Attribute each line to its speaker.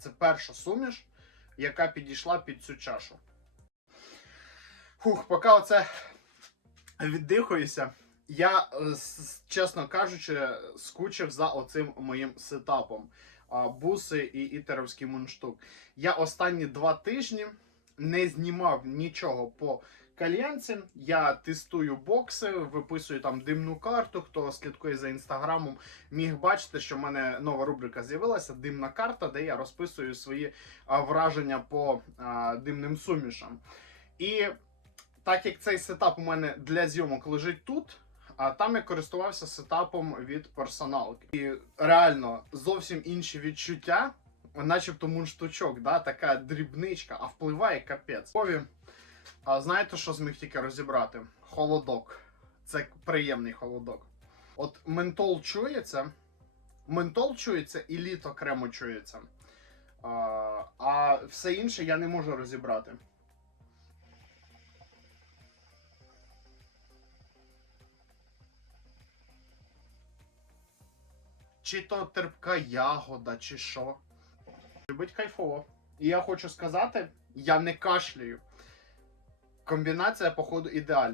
Speaker 1: Це перша суміш, яка підійшла під цю чашу. Фух, поки оце віддихуюся, я, е, чесно кажучи, скучив за оцим моїм сетапом. Буси і ітеровський мундштук. Я останні два тижні не знімав нічого по кальянці. Я тестую бокси, виписую там димну карту. Хто слідкує за інстаграмом, міг бачити, що в мене нова рубрика з'явилася димна карта, де я розписую свої враження по а, димним сумішам. І так як цей сетап у мене для зйомок лежить тут. А там я користувався сетапом від персоналки. І реально зовсім інші відчуття, начебто мундштучок, да, така дрібничка, а впливає капець. А знаєте, що зміг тільки розібрати? Холодок. Це приємний холодок. От ментол чується, ментол чується і літ окремо чується. А, а все інше я не можу розібрати. Чи то терпка ягода, чи що. Любить кайфово. І я хочу сказати, я не кашляю. Комбінація, походу, ідеальна.